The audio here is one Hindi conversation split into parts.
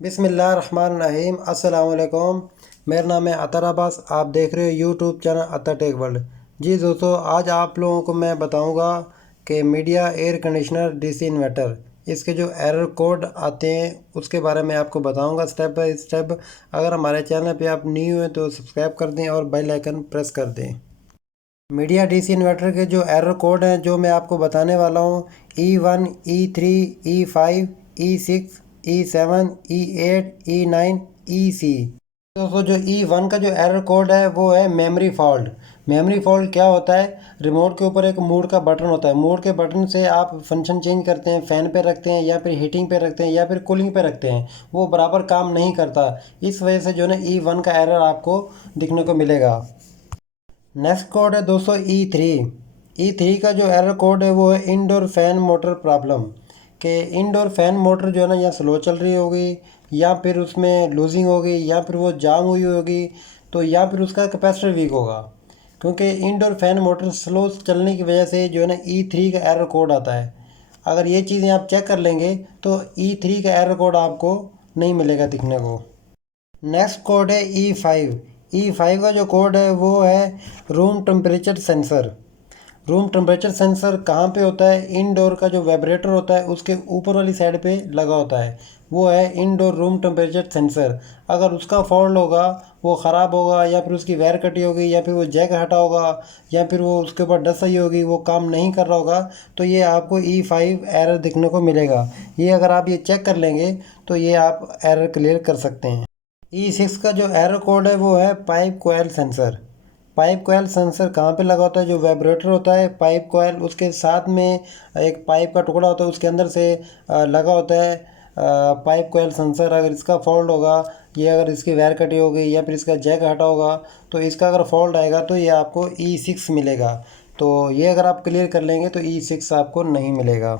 बिस्मिल्लाहिर्रहमानिर्रहीम। अस्सलाम वालेकुम। मेरा नाम है अतर अब्बास। आप देख रहे हो यूट्यूब चैनल अतर टेक वर्ल्ड। जी दोस्तों, आज आप लोगों को मैं बताऊंगा कि media air conditioner DC inverter इसके जो एरर कोड आते हैं उसके बारे में आपको बताऊंगा स्टेप बाय स्टेप। अगर हमारे चैनल पे आप न्यू हैं तो सब्सक्राइब कर दें और बेल आइकन प्रेस कर दें। मीडिया डीसी इन्वर्टर के जो एरर कोड हैं जो मैं आपको बताने वाला हूँ, E1, E3, E5, E6, E7, E8, E9, EC। दोस्तों, जो E1 का जो एरर कोड है वो है मेमोरी फॉल्ट। मेमोरी फॉल्ट क्या होता है? रिमोट के ऊपर एक मोड का बटन होता है। मोड के बटन से आप फंक्शन चेंज करते हैं, फ़ैन पे रखते हैं या फिर हीटिंग पे रखते हैं या फिर कूलिंग पे रखते हैं, वो बराबर काम नहीं करता। इस वजह से जो है ना E1 का एरर आपको दिखने को मिलेगा। नेक्स्ट कोड है दोस्तों E3। E3 का जो एरर कोड है वो है इंडोर फैन मोटर प्रॉब्लम। कि इंडोर फैन मोटर जो है ना या स्लो चल रही होगी या फिर उसमें लूजिंग होगी या फिर वो जाम हुई होगी, तो या फिर उसका कैपेसिटर वीक होगा। क्योंकि इंडोर फैन मोटर स्लो चलने की वजह से जो है ना E3 का एरर कोड आता है। अगर ये चीज़ें आप चेक कर लेंगे तो E3 का एरर कोड आपको नहीं मिलेगा दिखने को। नेक्स्ट कोड है E5। E5 का जो कोड है वो है room temperature sensor. Room temperature sensor कहाँ पे होता है? इनडोर का जो वाइब्रेटर होता है उसके ऊपर वाली साइड पे लगा होता है, वो है इनडोर रूम टेम्परेचर सेंसर। अगर उसका फॉल्ट होगा, वो ख़राब होगा या फिर उसकी वायर कटी होगी या फिर वो जैक हटा होगा या फिर वो उसके ऊपर डस्ट आई होगी, वो काम नहीं कर रहा होगा, तो ये आपको E5 एरर दिखने को मिलेगा। ये अगर आप ये चेक कर लेंगे तो ये आप एरर क्लियर कर सकते हैं। E6 का जो एरर कोड है वो है पाइप कोयल सेंसर। पाइप कोयल सेंसर कहाँ पे लगा होता है? जो वाइब्रेटर होता है पाइप कोयल, उसके साथ में एक पाइप का टुकड़ा होता है, उसके अंदर से लगा होता है पाइप कोयल सेंसर। अगर इसका फॉल्ट होगा, ये अगर इसकी वायर कटी होगी या फिर इसका जैक हटा होगा, तो इसका अगर फॉल्ट आएगा तो ये आपको E6 मिलेगा। तो ये अगर आप क्लियर कर लेंगे तो E6 आपको नहीं मिलेगा।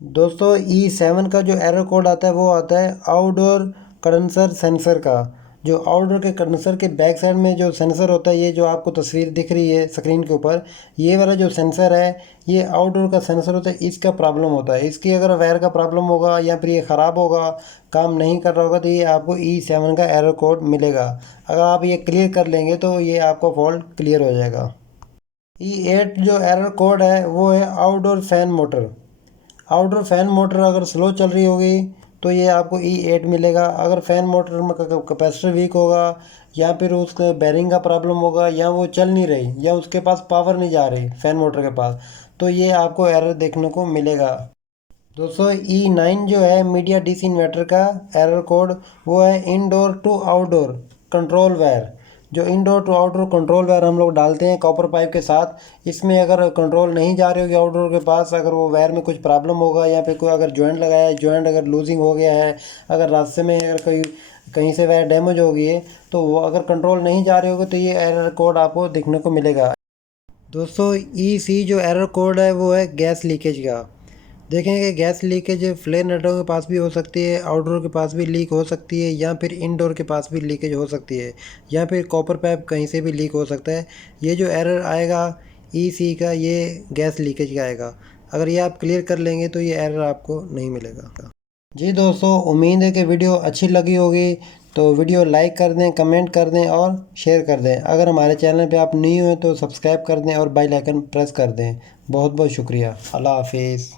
दोस्तों, E7 का जो एरर कोड आता है वो आता है आउटडोर कंडेंसर सेंसर का। जो आउटडोर के कंडेंसर के बैक साइड में जो सेंसर होता है, ये जो आपको तस्वीर दिख रही है स्क्रीन के ऊपर, ये वाला जो सेंसर है ये आउटडोर का सेंसर होता है। इसका प्रॉब्लम होता है, इसकी अगर वायर का प्रॉब्लम होगा या फिर ये ख़राब होगा, काम नहीं कर रहा होगा, तो ये आपको E7 का एरर कोड मिलेगा। अगर आप ये क्लियर कर लेंगे तो ये आपका फॉल्ट क्लियर हो जाएगा। E8 जो एरर कोड है वो है outdoor fan motor. Outdoor fan motor अगर स्लो चल रही होगी तो ये आपको E8 मिलेगा। अगर फ़ैन मोटर में कैपेसिटर वीक होगा या फिर उसके बैरिंग का प्रॉब्लम होगा या वो चल नहीं रही या उसके पास पावर नहीं जा रही फ़ैन मोटर के पास, तो ये आपको एरर देखने को मिलेगा। दोस्तों, E9 जो है मीडिया डीसी इन्वर्टर का एरर कोड, वो है indoor to outdoor control wire. जो indoor to outdoor control wire हम लोग डालते हैं कॉपर पाइप के साथ, इसमें अगर कंट्रोल नहीं जा रही होगी आउटडोर के पास, अगर वो वायर में कुछ प्रॉब्लम होगा या फिर कोई अगर जॉइंट लगाया है, जॉइंट अगर लूजिंग हो गया है, अगर रास्ते में अगर कोई कहीं से वायर डैमेज हो गई है, तो वो अगर कंट्रोल नहीं जा रही होगी तो ये एरर कोड आपको दिखने को मिलेगा। दोस्तों, EC जो एरर कोड है वो है गैस लीकेज का। देखें कि गैस लीकेज फ्लेयर नेटवर्क के पास भी हो सकती है, आउटडोर के पास भी लीक हो सकती है या फिर इनडोर के पास भी लीकेज हो सकती है या फिर कॉपर पाइप कहीं से भी लीक हो सकता है। ये जो एरर आएगा EC का, ये गैस लीकेज का आएगा। अगर ये आप क्लियर कर लेंगे तो ये एरर आपको नहीं मिलेगा। जी दोस्तों, उम्मीद है कि वीडियो अच्छी लगी होगी, तो वीडियो लाइक कर दें, कमेंट कर दें और शेयर कर दें। अगर हमारे चैनल पे आप न्यू हैं तो सब्सक्राइब कर दें और बेल आइकन प्रेस कर दें। बहुत बहुत शुक्रिया। अल्लाह हाफिज़।